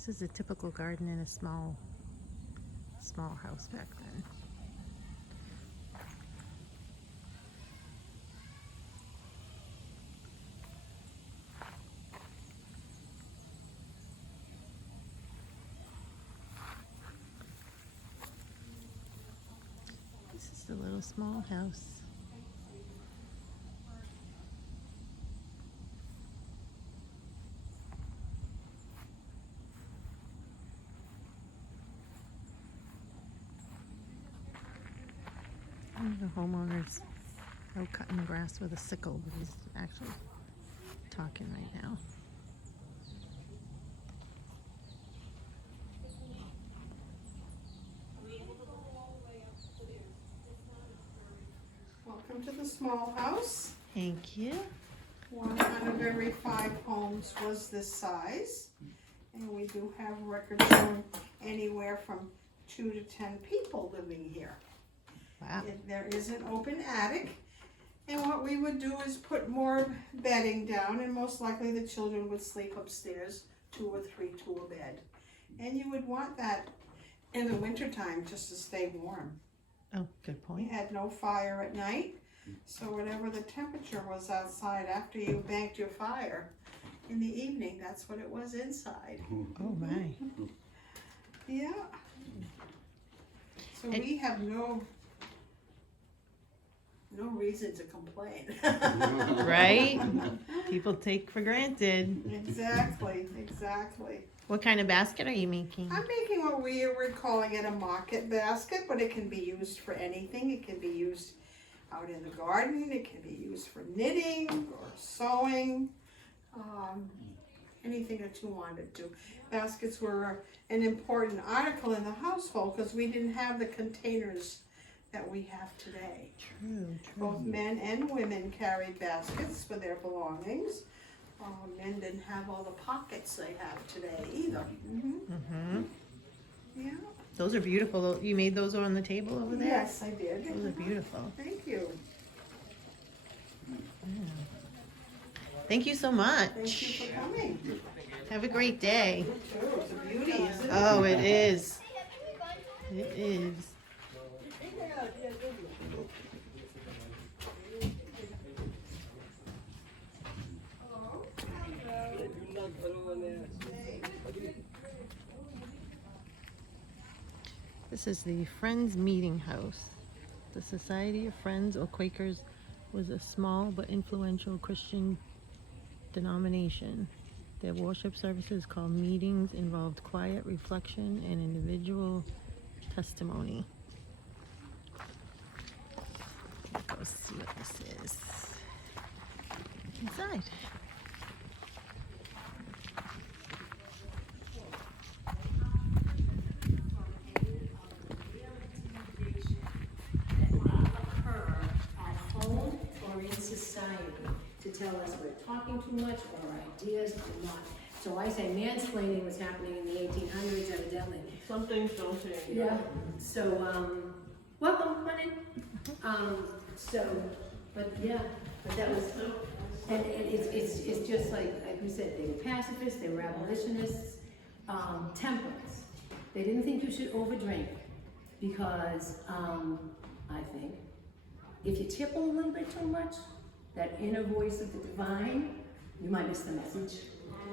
This is a typical garden in a small house back then. This is a little small house. And the homeowner's out cutting the grass with a sickle, but he's actually talking right now. Welcome to the small house. Thank you. One out of every 5 homes was this size. And we do have records showing anywhere from 2 to 10 people living here. Wow. There is an open attic. And what we would do is put more bedding down, and most likely the children would sleep upstairs, 2 or 3 to a bed. And you would want that in the wintertime just to stay warm. Oh, good We point. had no fire at night, so whatever the temperature was outside after you banked your fire in the evening, that's what it was inside. Oh my. Yeah. So we have no reason to complain. Right? People take for granted. Exactly. What kind of basket are you making? I'm making what we were calling it a market basket, but it can be used for anything. It can be used out in the garden. It can be used for knitting or sewing, anything that you wanted to. Baskets were an important article in the household because we didn't have the containers that we have today. True. Both men and women carried baskets for their belongings. Men didn't have all the pockets they have today either. Mm-hmm. Yeah. Those are beautiful. You made those on the table over there? Yes, I did. Those are beautiful. Thank you. Thank you so much. Thank you for coming. Have a great day. You too. It's a beauty, isn't it? Oh, it is. It is. This is the Friends Meeting House. The Society of Friends or Quakers was a small but influential Christian denomination. Their worship services called meetings involved quiet reflection and individual testimony. Let's go see what this is inside. To tell us we're talking too much or our ideas are not. So I say mansplaining was happening in the 1800s evidently. Some things don't change. Yeah. So, welcome, come on in. But that was, and it's just like we said, they were pacifists, they were abolitionists, temperance. They didn't think you should overdrink because, I think, if you tipple a little bit too much, that inner voice of the divine, you might miss the message.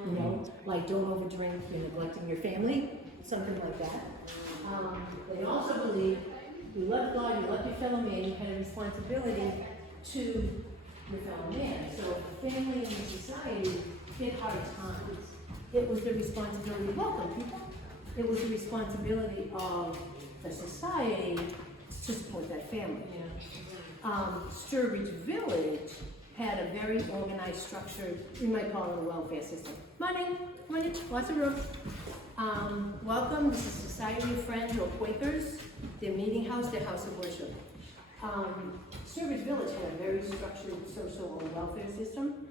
You know, like don't overdrink, you're neglecting your family, something like that. They also believe you love God, you love your fellow man, you had a responsibility to your fellow man. So if the family and the society hit hard times, it was the responsibility, welcome people, it was the responsibility of the society to support that family. Sturbridge Village had a very organized, structured, we might call it a welfare system. Money, lots of room. Welcome, this is Society of Friends or Quakers, their meeting house, their house of worship. Sturbridge Village had a very structured social or welfare system,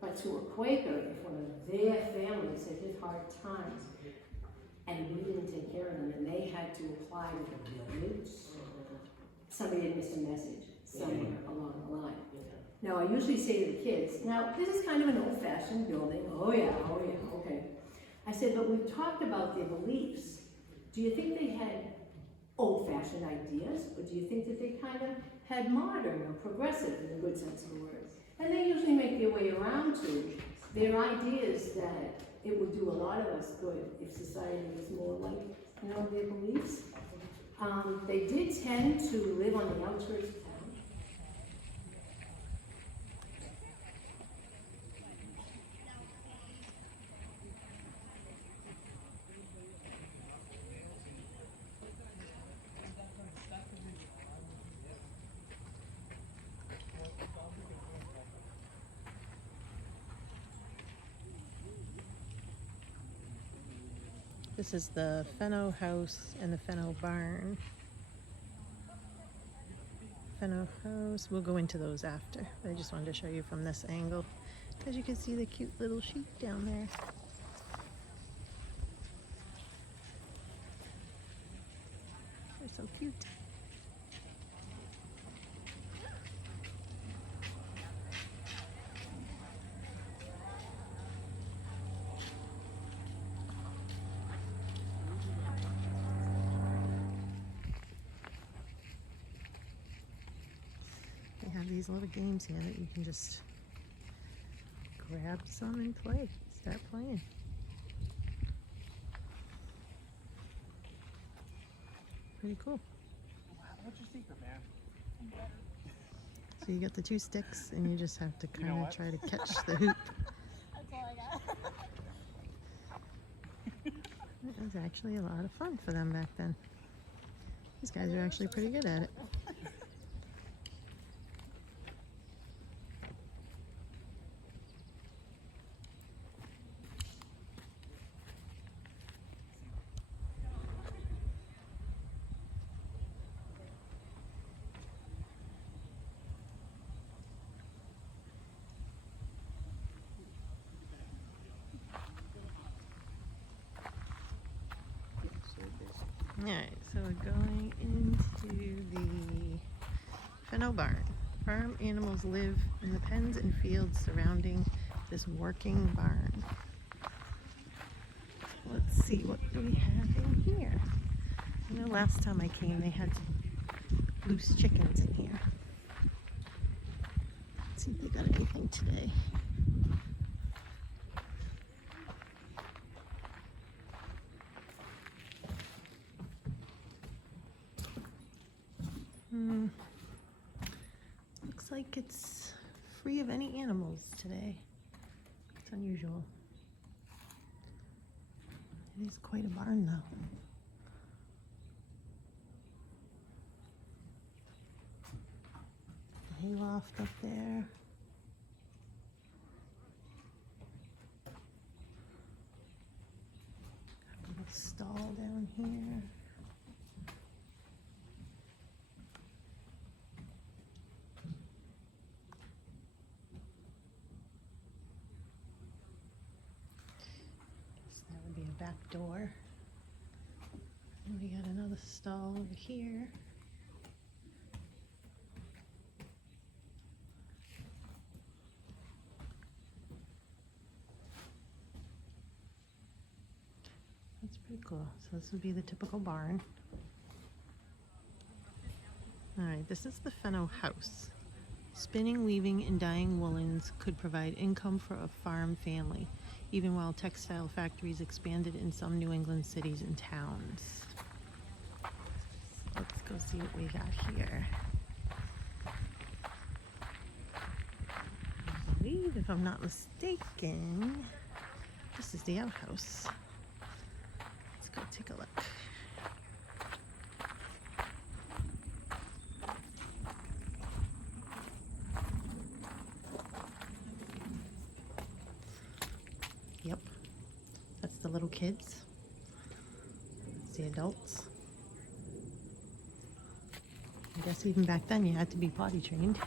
but to a Quaker, if one of their families had hit hard times, and we didn't take care of them, and they had to apply to the village, somebody had missed a message somewhere along the line. Now, I usually say to the kids, now, this is kind of an old-fashioned building. Oh yeah, okay. I said, but we've talked about their beliefs. Do you think they had old-fashioned ideas, or do you think that they kind of had modern or progressive in a good sense of the word? And they usually make their way around to their ideas that it would do a lot of us good if society was more like, you know, their beliefs. They did tend to live on the outskirts of town. This is the Fenno house and the Fenno barn. Fenno house, we'll go into those after. I just wanted to show you from this angle because you can see the cute little sheep down there. They're so cute. They have these little games here that you can just grab some and play. Start playing. Pretty cool. What's your secret, man? So you got the two sticks and you just have to You know kind of what? try to catch the hoop. That's all I got. It was actually a lot of fun for them back then. These guys are actually pretty good at it. Alright, so we're going into the Fenno barn. Farm animals live in the pens and fields surrounding this working barn. Let's see, what do we have in here? I know last time I came they had loose chickens in here. Let's see if they got anything today. Looks like it's free of any animals today. It's unusual. It is quite a barn though. The hayloft up there. A little stall down here. That would be a back door. And we got another stall over here. That's pretty cool. So this would be the typical barn. Alright, this is the Fenno house. Spinning, weaving, and dyeing woolens could provide income for a farm family, even while textile factories expanded in some New England cities and towns. Let's go see what we got here. I believe, if I'm not mistaken, this is the outhouse. Let's go take a look. Yep, that's the little kids. It's the adults. I guess even back then you had to be potty trained.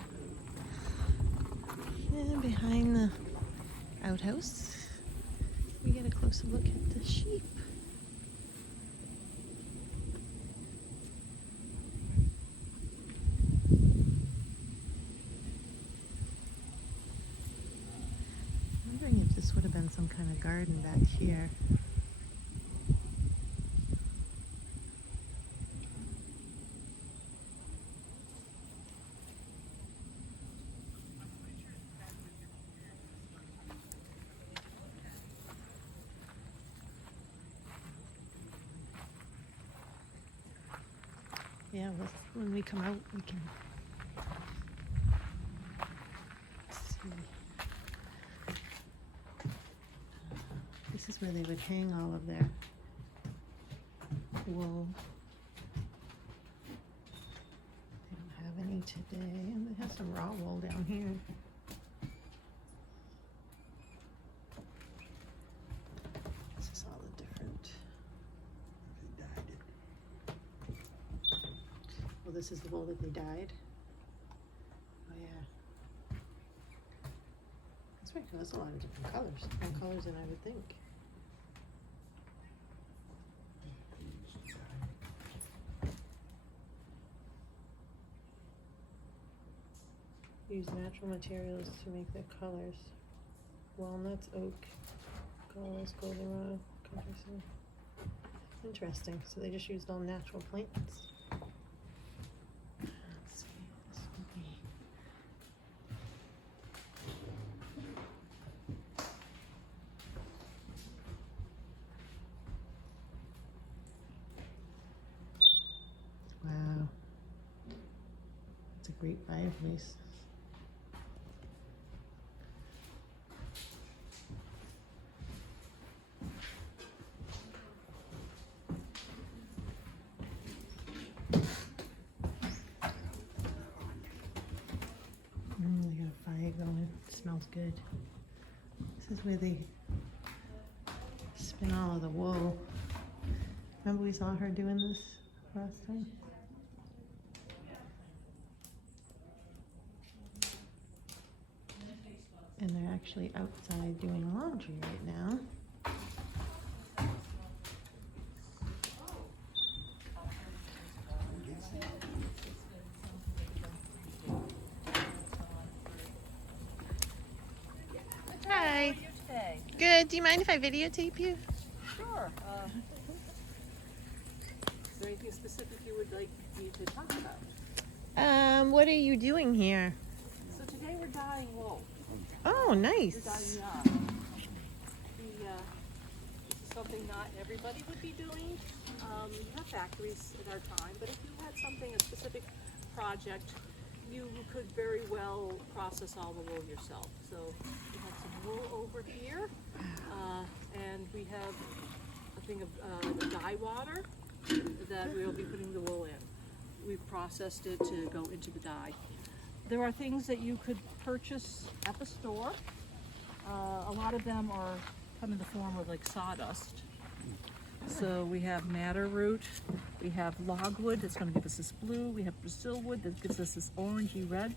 And behind the outhouse, we get a closer look at the sheep. Wondering if this would have been some kind of garden back here. Yeah, when we come out, we can see. This is where they would hang all of their wool. They don't have any today, and they have some raw wool down here. This is all the different. Well, this is the wool that they dyed. Oh yeah. That's right. That's a lot of different colors. More colors than I would think. Use natural materials to make their colors. Walnuts, oak, gauze, goldenrod, countryside. Interesting. So they just used all natural plants. Let's see. This would be. Wow. It's a great fireplace. They got a fire going. It smells good. This is where they spin all of the wool. Remember we saw her doing this last time? And they're actually outside doing laundry right now. Hi. Good. Do you mind if I videotape you? Sure. Is there anything specific you would like me to talk about? What are you doing here? So today we're dyeing wool. Oh, We're nice. dyeing yarn. This is something not everybody would be doing. We have factories at our time, but if you had something, a specific project, you could very well process all the wool yourself. So we have some wool over here, and we have a thing of dye water that we'll be putting the wool in. We've processed it to go into the dye. There are things that you could purchase at the store. A lot of them come in the form of like sawdust. So we have madder root, we have logwood that's going to give us this blue, we have Brazil wood that gives us this orangey red.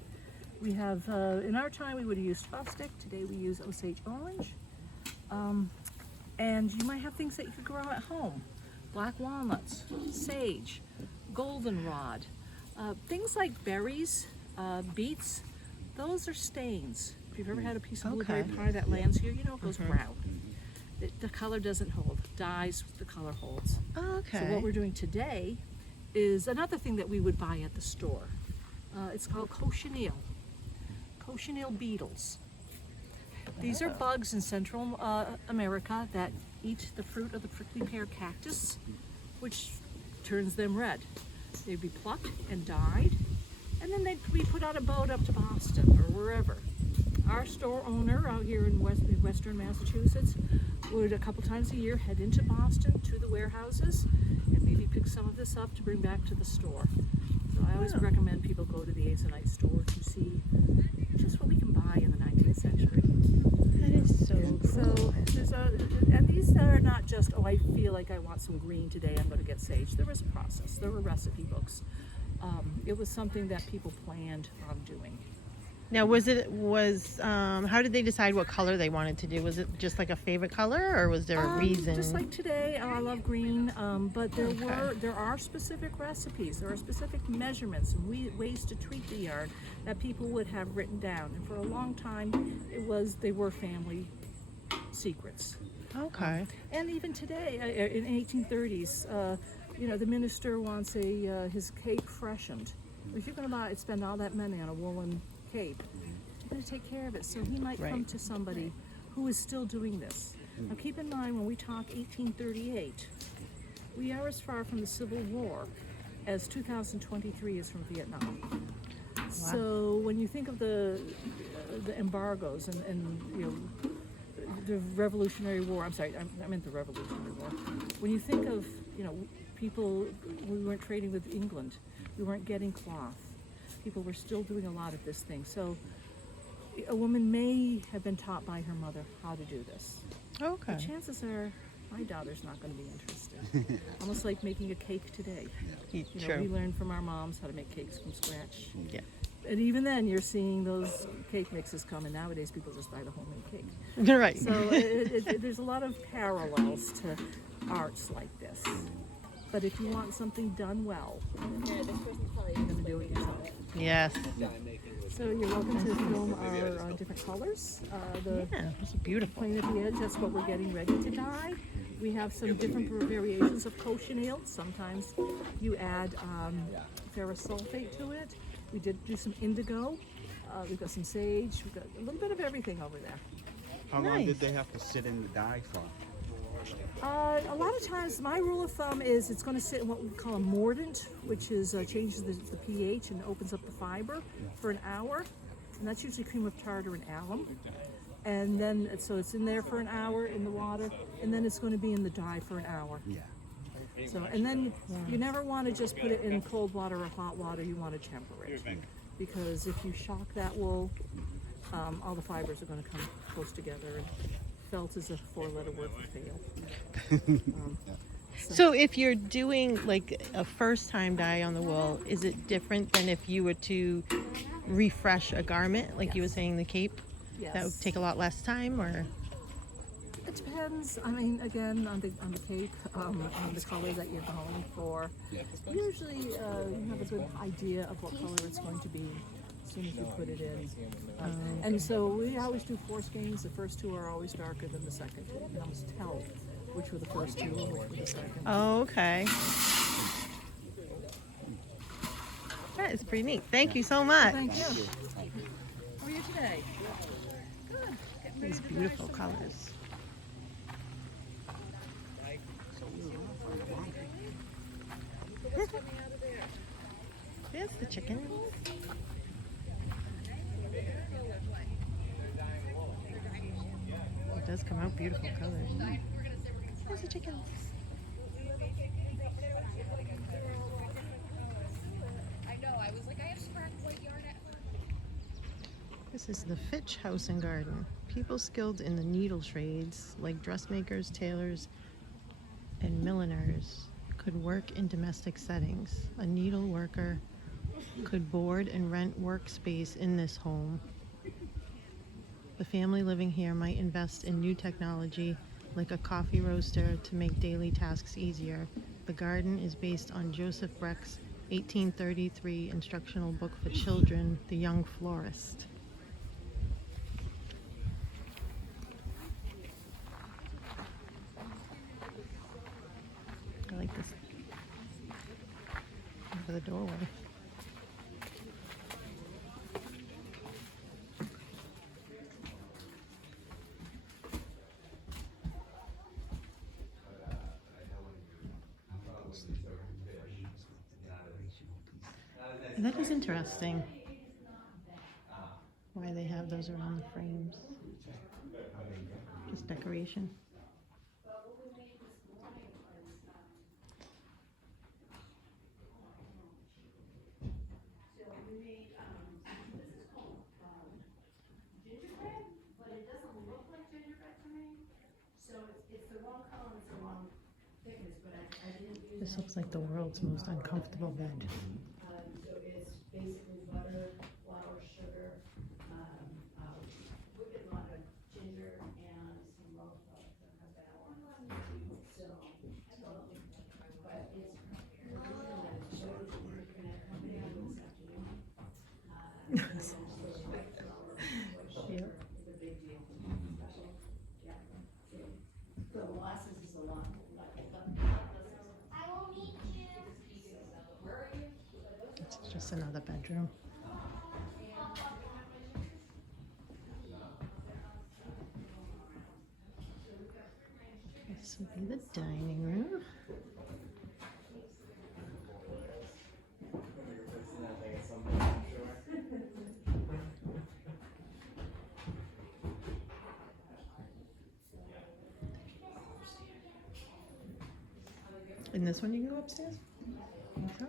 We have, in our time we would have used fustic, today we use Osage orange. And you might have things that you could grow at home. Black walnuts, sage, goldenrod, things like berries, beets, those are stains. If you've ever had a piece of blueberry pie that lands here, you know it goes brown. The color doesn't hold, dyes, the color holds. Okay. So what we're doing today is another thing that we would buy at the store. It's called cochineal beetles. These are bugs in Central America that eat the fruit of the prickly pear cactus, which turns them red. They'd be plucked and dyed, and then they'd be put on a boat up to Boston or wherever. Our store owner out here in Western Massachusetts would a couple times a year head into Boston to the warehouses and maybe pick some of this up to bring back to the store. So I always recommend people go to the Azonite store to see just what we can buy in the 19th century. That is so cool. So and these are not just, oh, I feel like I want some green today, I'm going to get sage. There was a process. There were recipe books. It was something that people planned on doing. Now, how did they decide what color they wanted to do? Was it just like a favorite color, or was there a reason? Just like today, I love green, but there are specific recipes, there are specific measurements, and ways to treat the yarn that people would have written down. And for a long time, they were family secrets. Okay. And even today, in 1830s, the minister wants his cape freshened. If you're going to spend all that money on a woolen cape, you're going to take care of it. So he might come to somebody who is still doing this. Now keep in mind, when we talk 1838, we are as far from the Civil War as 2023 is from Vietnam. So when you think of the embargoes and you know the Revolutionary War, I'm sorry, I meant the Revolutionary War. When you think of, you know, people, we weren't trading with England, we weren't getting cloth. People were still doing a lot of this thing. So a woman may have been taught by her mother how to do this. Okay. But chances are my daughter's not going to be interested. Almost like making a cake today. You know, True. we learned from our moms how to make cakes from scratch. Yeah. And even then, you're seeing those cake mixes come, and nowadays people just buy the homemade cake. You're right. So there's a lot of parallels to arts like this. But if you want something done well, you're going to do it yourself. Yes. So you're welcome to film our different colors. The Yeah, it's beautiful. plain at the edge, that's what we're getting ready to dye. We have some different variations of cochineal. Sometimes you add ferrous sulfate to it. We did do some indigo. We've got some sage. We've got a little bit of everything over there. How long Nice. did they have to sit in the dye for? A lot of times, my rule of thumb is it's going to sit in what we call a mordant, which is changes the pH and opens up the fiber for an hour, and that's usually cream of tartar and alum. And then, so it's in there for an hour in the water, and then it's going to be in the dye for an hour. Yeah. So, and then you never want to just put it in cold water or hot water. You want to temper it, because if you shock that wool, all the fibers are going to come close together. And felt is a 4-letter word for fail. So if you're doing like a first time dye on the wool, is it different than if you were to refresh a garment, like you were saying the cape? Yes. That would take a lot less time, or? It depends. I mean, again, on the cake, on the color that you're going for. Usually, you have a good idea of what color it's going to be as soon as you put it in. And so we always do 4 skeins. The first 2 are always darker than the second 2. You can almost tell which were the first 2 and which were the second. Oh, okay. That is pretty neat. Thank you so much. Thank you. How are you today? Good. Getting ready These to dye beautiful some colors. What's coming out of there? There's the chickens. It does come out beautiful colors. There's the chickens. This is the Fitch House and Garden. People skilled in the needle trades, like dressmakers, tailors, and milliners, could work in domestic settings. A needle worker could board and rent workspace in this home. The family living here might invest in new technology, like a coffee roaster, to make daily tasks easier. The garden is based on Joseph Breck's 1833 instructional book for children, The Young Florist. I like this over the doorway. That is interesting. Why they have those around the frames. Just decoration. This looks like the world's most uncomfortable bed. So it's basically butter, flour, sugar, we get a lot of ginger and some rose water to have balance. So, but it's, the reason that it's so, we're gonna come down this afternoon. And so white flour, white sugar is a big deal, special, yeah. The molasses is a lot, It's just another bedroom. This would be the dining room. And this one you can go upstairs? Think so?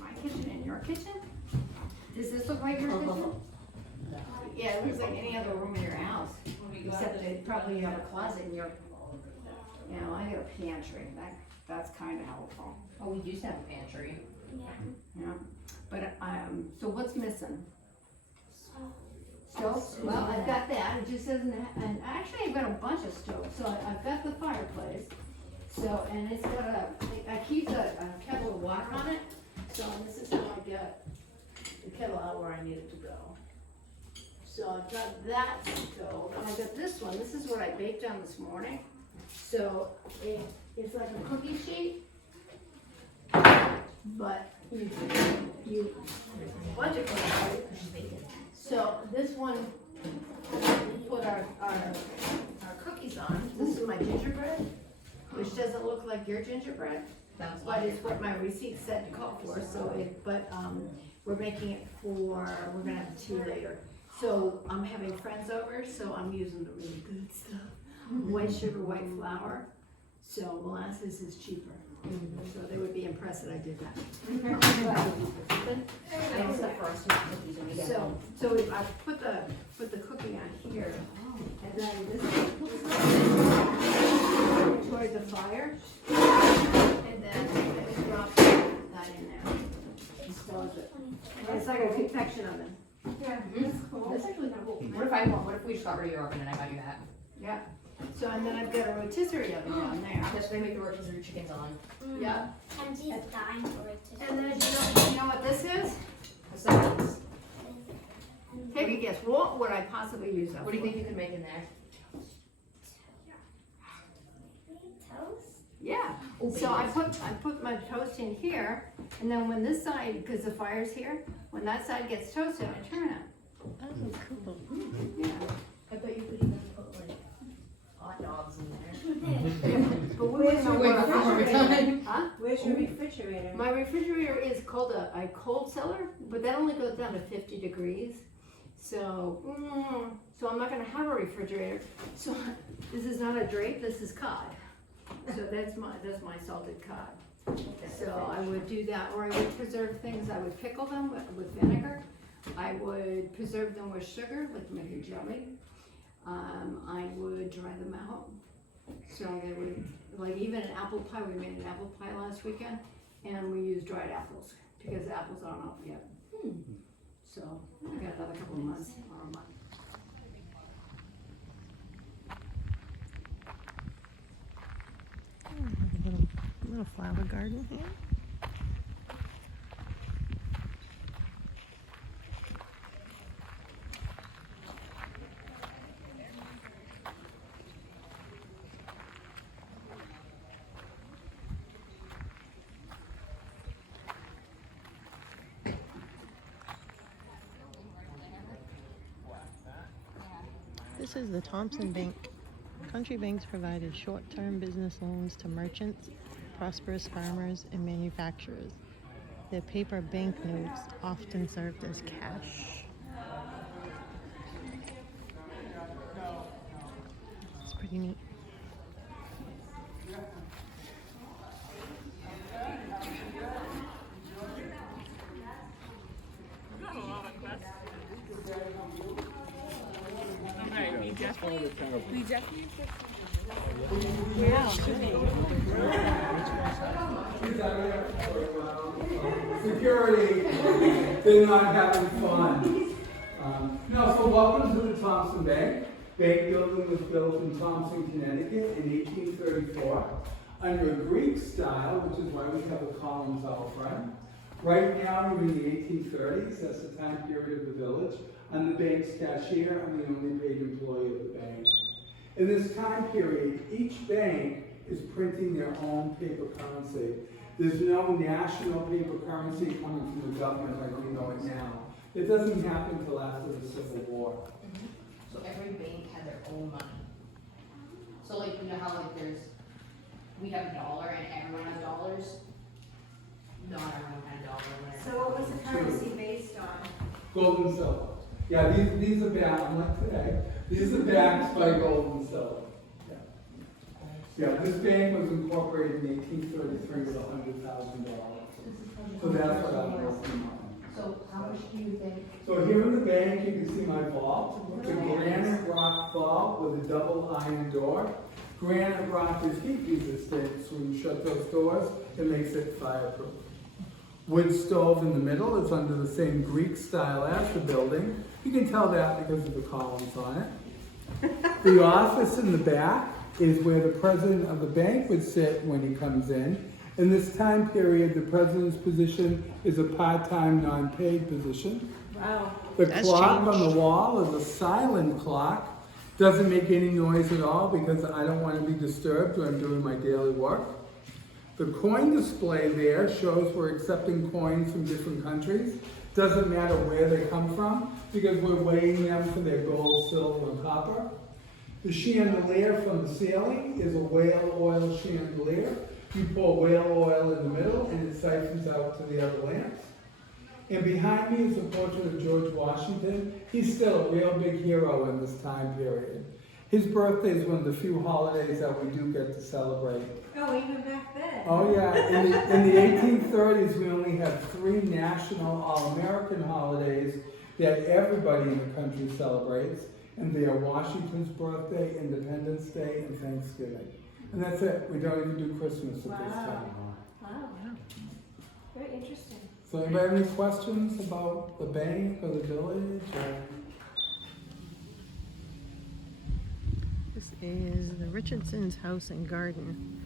My kitchen and your kitchen? Does this look like your kitchen? Yeah, it looks like any other room in your house, except that probably you have a closet in your, you know, I have a pantry, that's kinda helpful. Oh, we used to have a pantry. Yeah, but, so what's missing? Stove? Well, I've got that, it just doesn't, and actually I've got a bunch of stoves, so I've got the fireplace. So, and it's got I keep a kettle of water on it, so this is how I get the kettle out where I need it to go. So I've got that stove, and I got this one, this is what I baked on this morning. So it's like a cookie sheet, but you budget for it. So this one, we put our cookies on. This is my gingerbread, which doesn't look like your gingerbread, but it's what my receipt said to call for. So we're making it we're gonna have 2 later. So I'm having friends over, so I'm using the really good stuff. White sugar, white flour. So molasses is cheaper. So they would be impressed that I did that. I also for us to make cookies when we get home. So I put the cookie on here, and then this toward the fire, and then I just drop that in there. Install it. It's like a confection oven. Yeah, that's cool. That's actually cool. What if we just got rid of your oven and I buy you that? Yeah. So and then I've got a rotisserie oven down there. That's what they make the rotisserie chickens on. Yeah. And she's dying for it to And then you know what this is? What's that? Take a guess. What would I possibly use that What do you for? think you could make in there? toast. Yeah. Oh, So I bagels. put my toast in here, and then when this side, because the fire's here, when that side gets toasted, I turn it. Oh, cool. Yeah. I bet you could even put like hot dogs in there. But we wouldn't know Wait, what before we done. Huh? Where's your refrigerator? My refrigerator is called a cold cellar, but that only goes down to 50 degrees. So, so I'm not gonna have a refrigerator. So this is not a drape, this is cod. So that's my salted cod. So I would do that, or I would preserve things, I would pickle them with vinegar. I would preserve them with sugar, with making jelly. I would dry them out. So they would, like even an apple pie, we made an apple pie last weekend, and we used dried apples, because the apples aren't up yet. So I got another couple of months, or a month. A little flower garden here. This is the Thompson Bank. Country banks provided short-term business loans to merchants, prosperous farmers, and manufacturers. Their paper banknotes often served as cash. It's pretty neat. Security, they're not having fun. No, so welcome to the Thompson Bank. Bank building was built in Thompson, Connecticut in 1834 under a Greek style, which is why we have the columns out front. Right now, we're in the 1830s, that's the time period of the village. I'm the bank's cashier, I'm the only paid employee of the bank. In this time period, each bank is printing their own paper currency. There's no national paper currency coming from the government like we know it now. It doesn't happen till after the Civil War. So every bank had their own money. So like, you know how like we have a dollar and everyone has dollars? Not everyone had a dollar. So what was the currency based on? Gold and silver. Yeah, these are backed, unlike today, these are backed by gold and silver. Yeah. Yeah, this bank was incorporated in 1833 with $100,000. So that's what I'm working on. So how much do you think? So here in the bank, you can see my vault. It's a granite rock vault with a double iron door. Granite rock is heat resistant, so when you shut those doors, it makes it fireproof. Wood stove in the middle is under the same Greek style as the building. You can tell that because of the columns on it. The office in the back is where the president of the bank would sit when he comes in. In this time period, the president's position is a part-time, non-paid position. Wow. The That's clock changed. on the wall is a silent clock. Doesn't make any noise at all because I don't want to be disturbed when I'm doing my daily work. The coin display there shows we're accepting coins from different countries. Doesn't matter where they come from because we're weighing them for their gold, silver, and copper. The chandelier from the ceiling is a whale oil chandelier. You pour whale oil in the middle and it siphons out to the other lamps. And behind me is a portrait of George Washington. He's still a real big hero in this time period. His birthday is one of the few holidays that we do get to celebrate. Oh, even back then? Oh yeah, in the 1830s we only had 3 national all-American holidays that everybody in the country celebrates. And they are Washington's birthday, Independence Day, and Thanksgiving. And that's it. We don't even do Christmas at this time. Wow. Very interesting. So anybody have any questions about the bank or the village? Or? This is the Richardson's house and garden.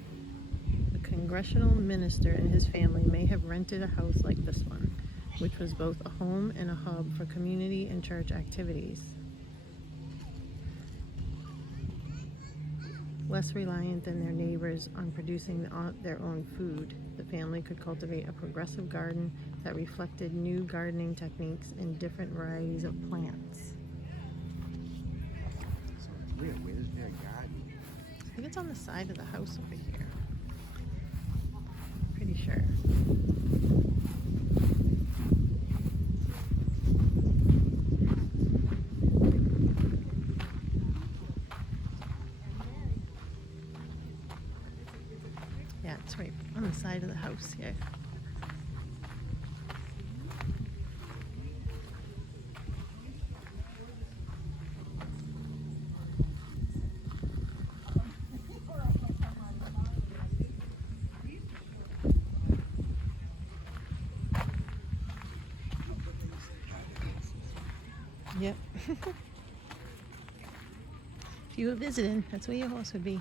A congressional minister and his family may have rented a house like this one, which was both a home and a hub for community and church activities. Less reliant than their neighbors on producing their own food, the family could cultivate a progressive garden that reflected new gardening techniques and different varieties of plants. So it's weird. Where's their garden? I think it's on the side of the house over here. Pretty sure. Yeah, it's right on the side of the house here. Yep. If you were visiting, that's where your horse would be.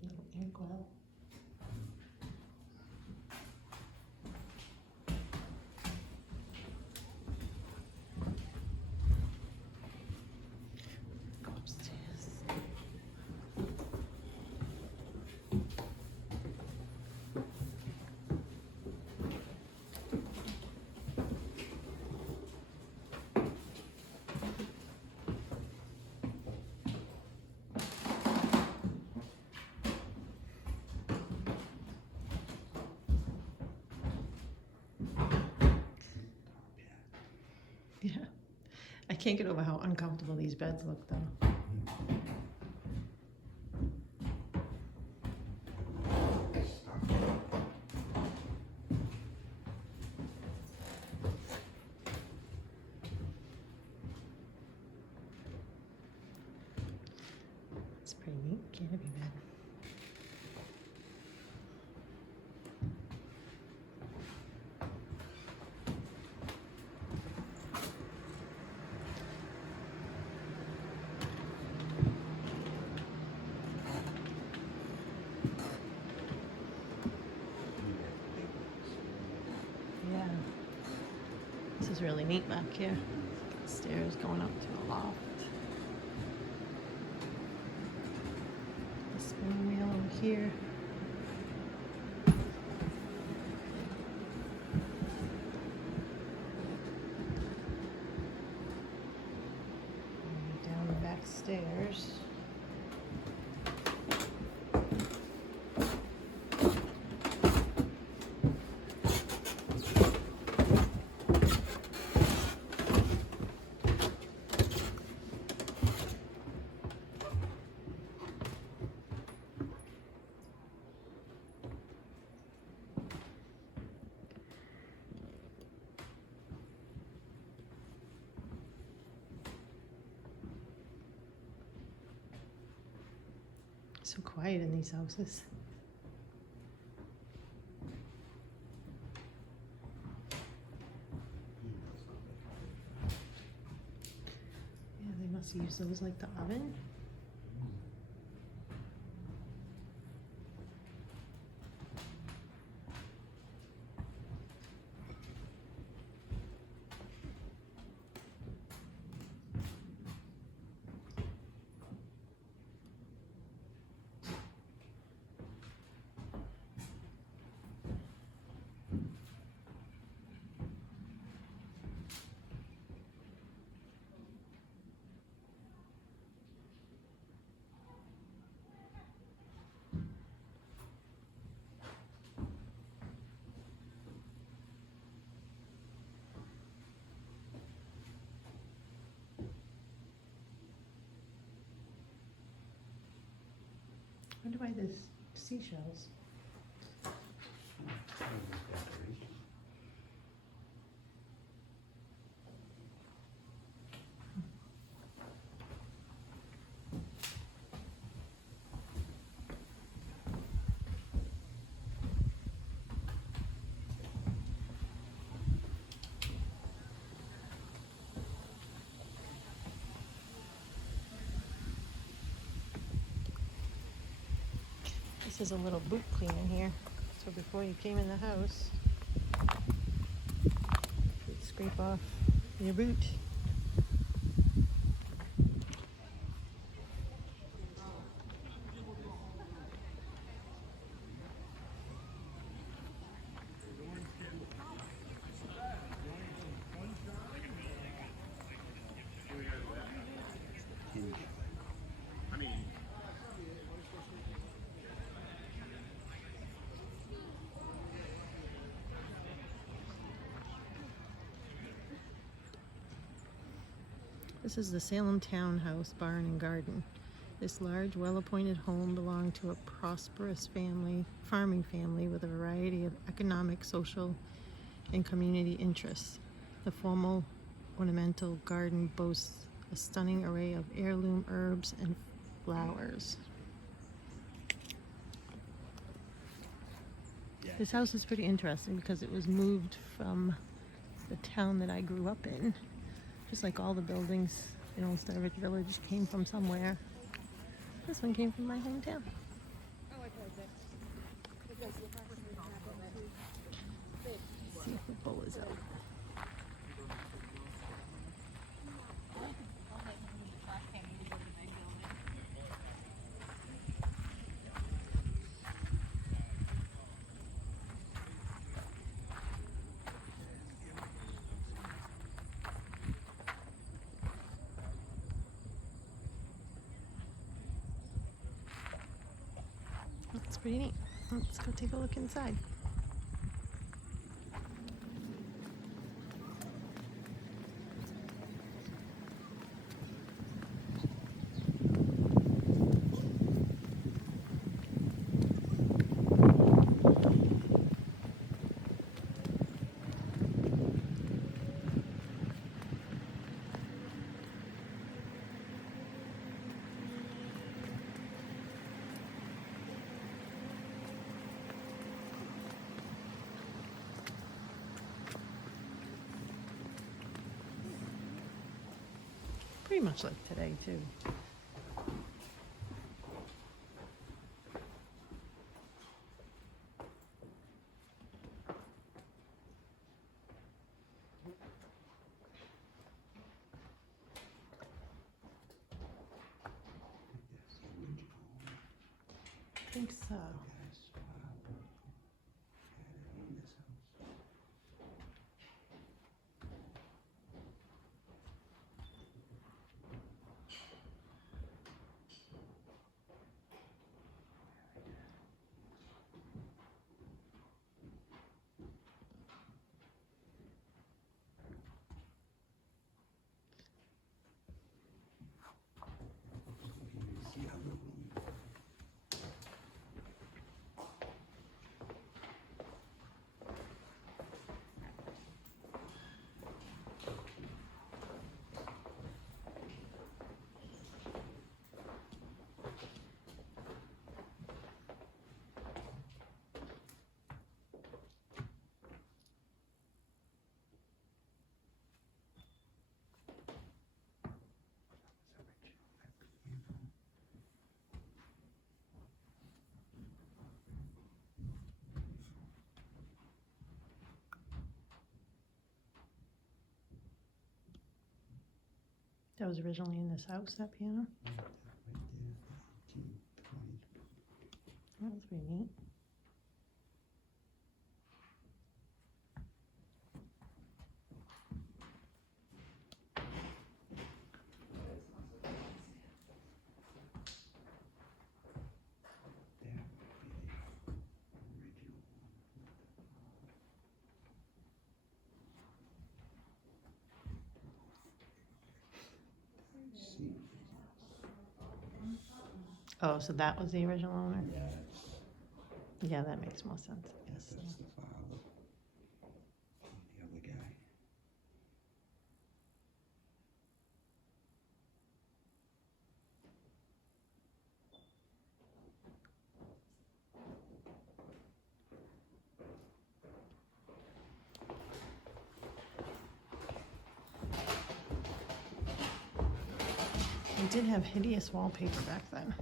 Little inkwell. Go upstairs. Yeah. I can't get over how uncomfortable these beds look, though. It's pretty neat. Canopy bed. really neat back here. Stairs going up to a loft. The spinning wheel over here. And down the back stairs. So quiet in these houses. Yeah, they must use those like the oven. I wonder why there's seashells. This is a little boot cleaner here. So before you came in the house, you'd scrape off your boot. This is the Salem Townhouse Barn and Garden. This large, well-appointed home belonged to a prosperous farming family with a variety of economic, social, and community interests. The formal ornamental garden boasts a stunning array of heirloom herbs and flowers. This house is pretty interesting because it was moved from the town that I grew up in. Just like all the buildings in Old Sturbridge Village came from somewhere. This one came from my hometown. See if the bull is out. That's pretty neat. Let's go take a look inside. Pretty much like today too. think so. That was originally in this house, that piano? That was pretty neat. Oh, so that was the original owner? Yeah, Yeah, that makes more sense, I guess. that's the father. The other guy. They did have hideous wallpaper back then.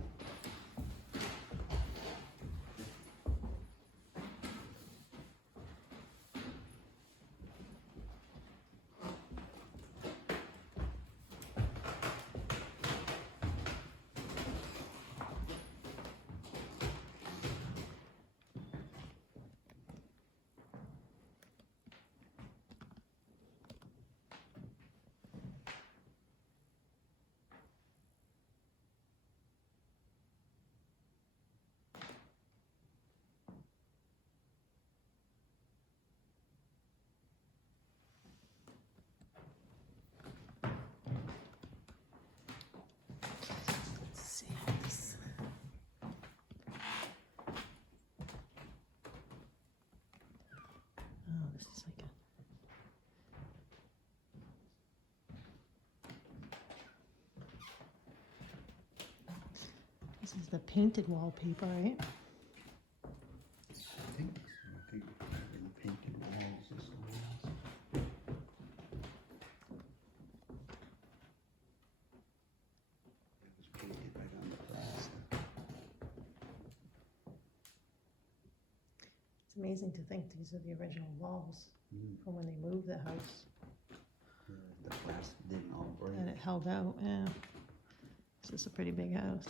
Let's see this. Oh, this is like a. This is the painted wallpaper, right? I think so. I think in the painted walls or something else. It was painted right on the plaster. It's amazing to think these are the original walls Mm. from when they moved the house. The plaster didn't all break. And it held out, yeah. This is a pretty big house.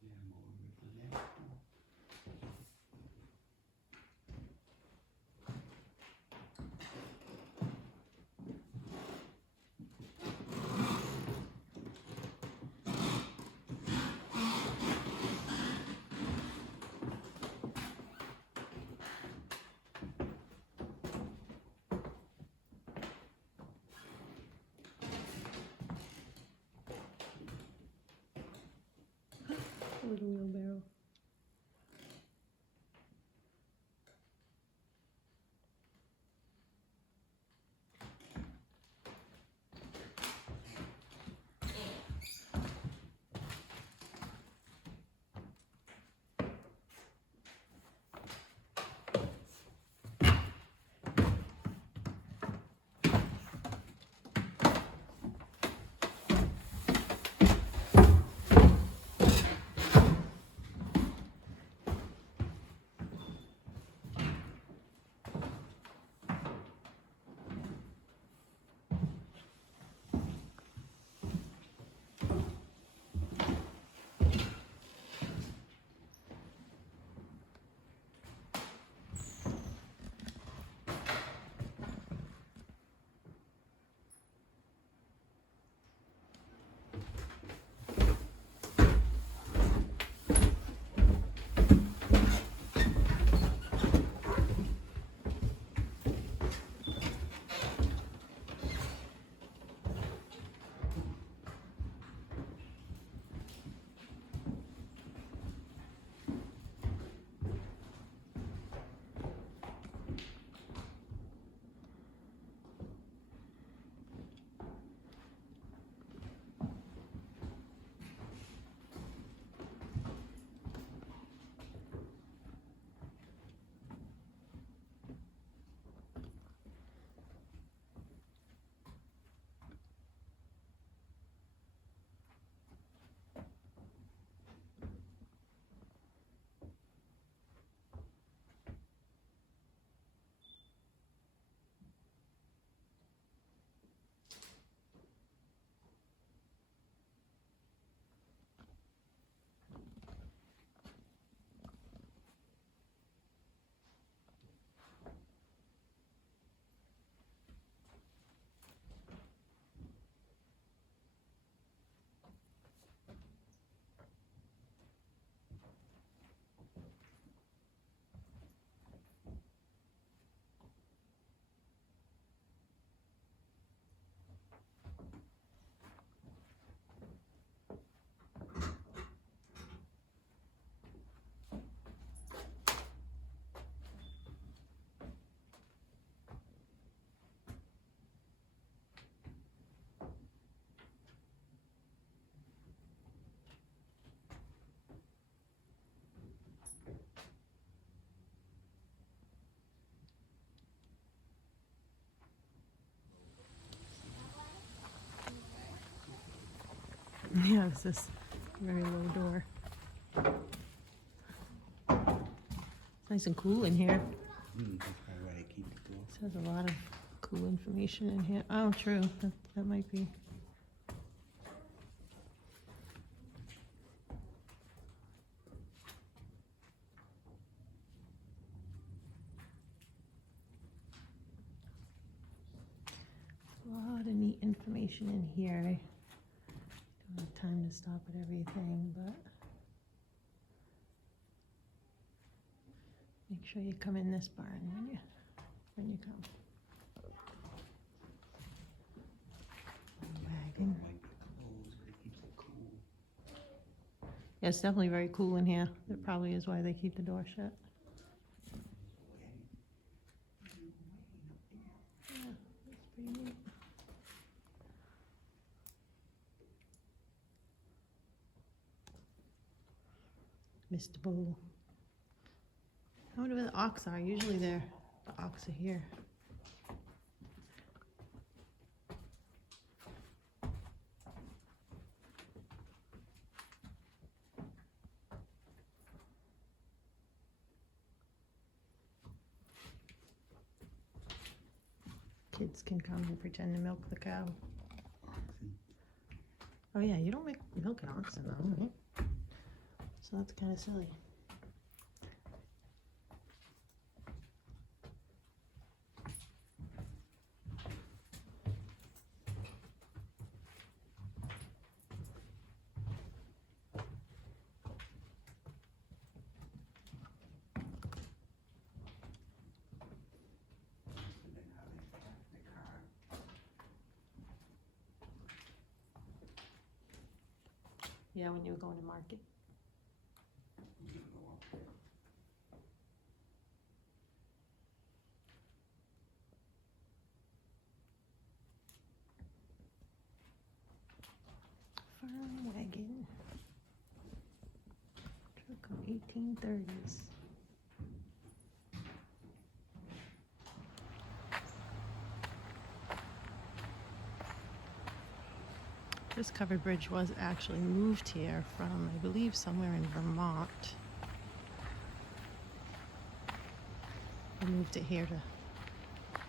Yeah, more with the next one. A little wheelbarrow. Yeah, it's this very low door. It's nice and cool in here. That's probably why they keep the door. It has a lot of cool information in here. Oh, true. That might be. A lot of neat information in here. I don't have time to stop at everything, but make sure you come in this barn when you come. Wagon. Like the clothes, but it keeps it cool. Yeah, it's definitely very cool in here. That probably is why they keep the door shut. Yeah, that's pretty neat. Mr. Bull. I wonder where the ox are. Usually the ox are here. Kids can come and pretend to milk the cow. Oh yeah, you don't milk an oxen though, right? So that's kind of silly. And then how they pack the car. Yeah, when you were going to market. You can go up there. Farm wagon. Truck of 1830s. This covered bridge was actually moved here from, I believe, somewhere in Vermont. They moved it here to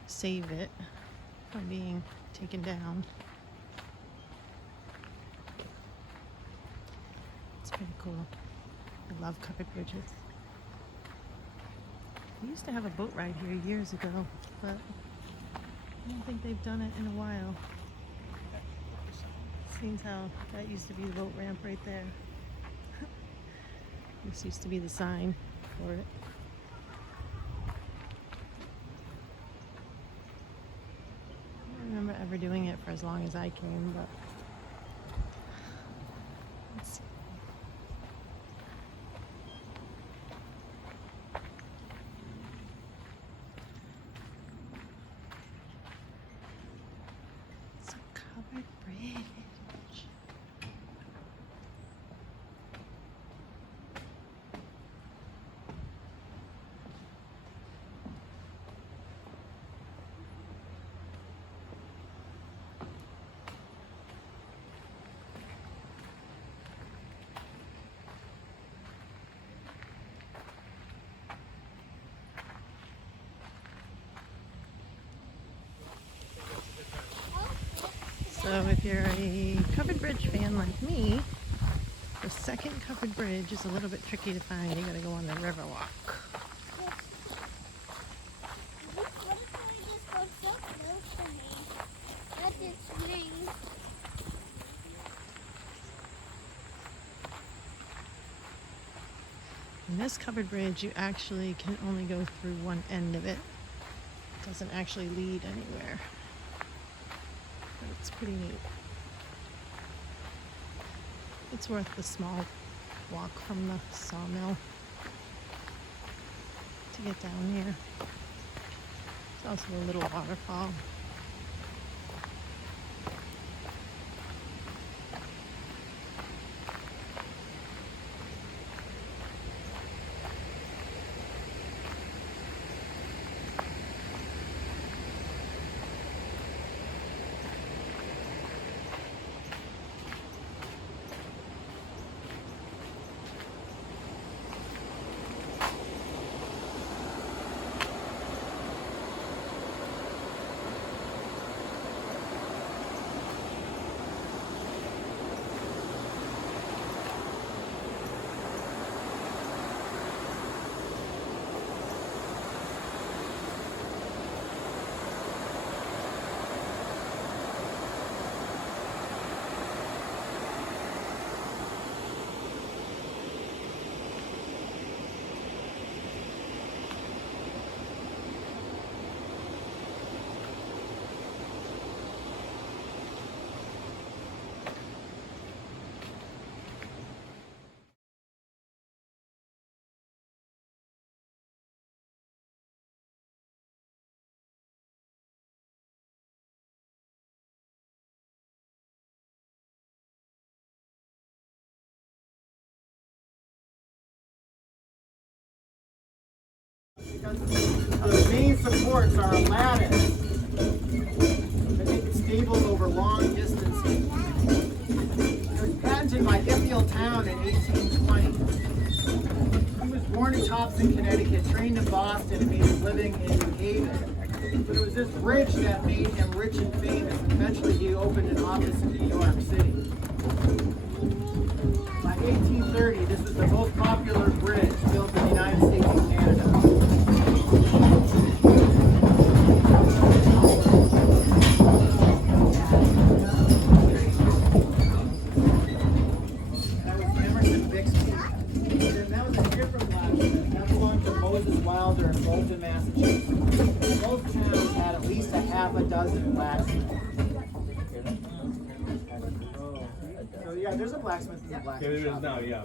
save it from being taken down. It's pretty cool. I love covered bridges. We used to have a boat ride here years ago, but I don't think they've done it in a while. Seems how that used to be the boat ramp right there. This used to be the sign for it. I don't remember ever doing it for as long as I came, but let's see. It's a covered bridge. So if you're a covered bridge fan like me, the second covered bridge is a little bit tricky to find. You gotta go on the Riverwalk. What if I just got so close to me? That is me. In this covered bridge, you actually can only go through one end of it. It doesn't actually lead anywhere. But it's pretty neat. It's worth the small walk from the sawmill to get down here. It's also a little waterfall. because the main supports are a lattice that make it stable over long distances. It was patented by Ithiel Town in 1820. He was born in Thompson, Connecticut, trained in Boston, and made his living in New Haven. But it was this bridge that made him rich and famous, and eventually he opened an office in New York City. By 1830, this was the most popular bridge built in the United States and Canada. That was Emerson Bixby. And that was a different blacksmith. That belonged to Moses Wilder in Bolton, Massachusetts. Both towns had at least a half a dozen blacksmiths. So yeah, there's a blacksmith in the blacksmith shop. now, yeah.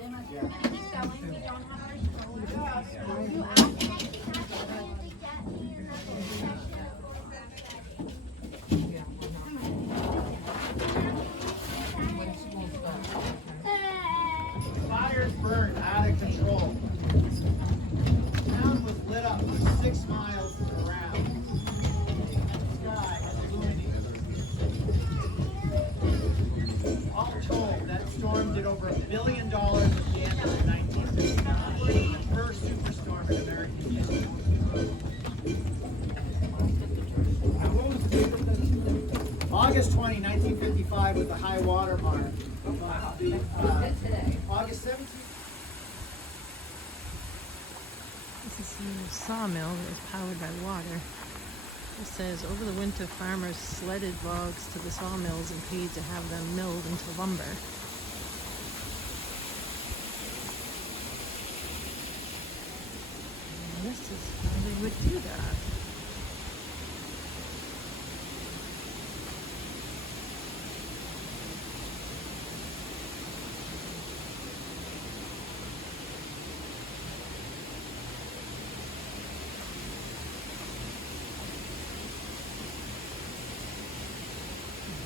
Fires burned out of control. The town was lit up for 6 miles around. The sky had illuminated. All told, that storm did over $1 billion of damage in 1959. The first superstorm in American history. August 20, 1955 was the high water mark. August 17th. This is a sawmill that is powered by water. It says, over the winter, farmers sledded logs to the sawmills and paid to have them milled into lumber. And this is how they would do that.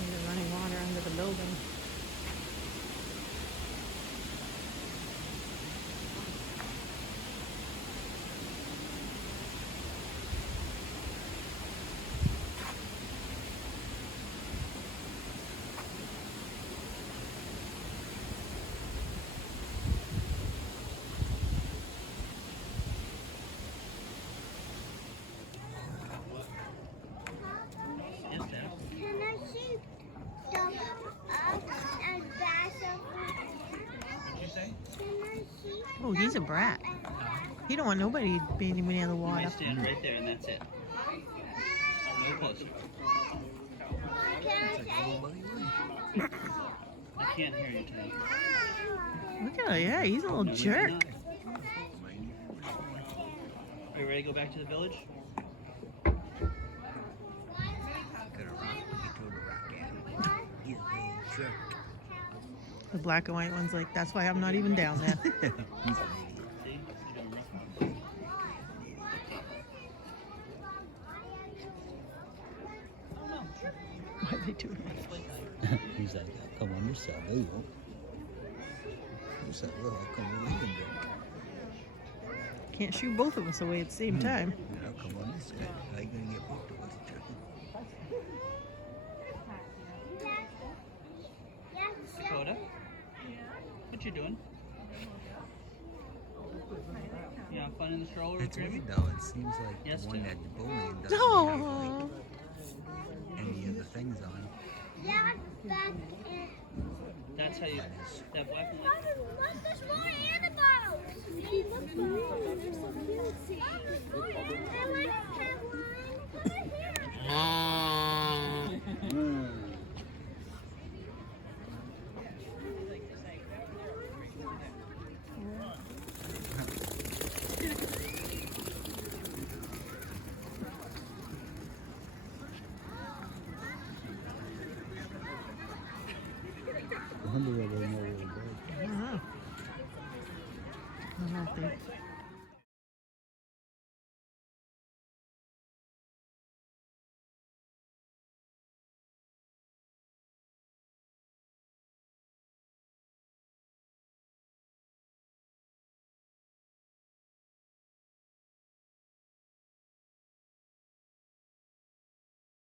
They're running water under the building. Can I see the bass Can I see Oh, he's a brat. He don't want nobody being near the You water. might stand right there and that's it. No closer. I can't hear you, Tom. Look at him, yeah, he's a little No, maybe jerk. not. Are you ready to go back to the village? The black and white one's like, that's why I'm not even down there. See? You're doing rough. Why are they doing that? He's like, come on this side, there you go. This side, well, how come we can drink? Can't shoot both of us away at the same time. How come on this side? How you gonna get both of us to Dakota? What you doing? You having fun in the stroller with It's Grammy? weird though, it seems like Yes, the one Tim. that the bowling doesn't have Oh, like any of the things on. Yeah, that is. That's how you. That black and white. Look, there's more animals. Hey, look, they're so cute. I want to have one. Come here. I wonder whether they know where to go. I don't know. I don't know if they